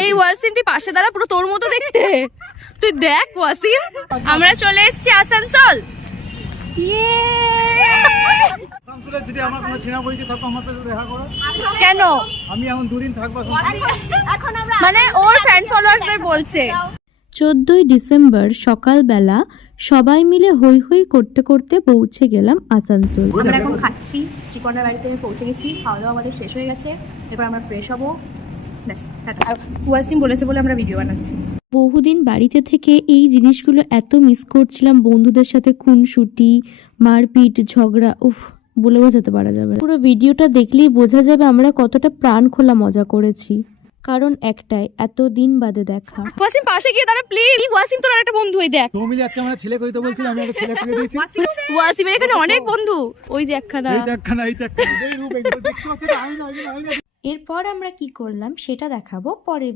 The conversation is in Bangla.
এই ওয়াসিম তুই পাশে দাঁড়া, পুরো তোর মতো দেখতে। তুই দেখ ওয়াসিম, আমরা চলে এসেছি আসানসোল। যদি আমার কোনো চেনা পরিচয় থাকো আমার সাথে দেখা করো। কেন? আমি এখন 2 দিন থাকবো। মানে ওর ফ্রেন্ড ফলোয়ার্সদের বলছে। 14ই ডিসেম্বর সকালবেলা সবাই মিলে হই হই করতে করতে পৌঁছে গেলাম আসানসোল। আমরা এখন খাচ্ছি, শ্রীকন্যার বাড়িতে পৌঁছে গেছি, খাওয়া দাওয়া আমাদের শেষ হয়ে গেছে, এরপর আমরা ফ্রেশ হবো, ব্যাস টাটা। আর ওয়াসিম বলেছে বলে আমরা ভিডিও বানাচ্ছি। বহুদিন বাড়িতে থেকে এই জিনিসগুলো এত মিস করছিলাম, বন্ধুদের সাথে খুনসুটি, মারপিট, ঝগড়া, উফ বলে বোঝাতে পারা যাবে না। পুরো ভিডিওটা দেখলেই বোঝা যাবে আমরা কতটা প্রাণ খোলা মজা করেছি, কারণ একটাই এত দিন বাদে দেখা। ওয়াসিম পাশে গিয়ে দাঁড়া প্লিজ। ওয়াসিম তোর একটা বন্ধু, ওই দেখ। তো মিলে আজকে আমরা ছেলে কইতে বলছি, আমি একটা ছেলে খুলে দিয়েছি। ওয়াসিমের এখানে অনেক বন্ধু, ওই যে একখানা। এই দেখখানা এই রূপ এগুলো দেখতে পাচ্ছ, আমি না। এরপর আমরা কি করলাম সেটা দেখাবো পরের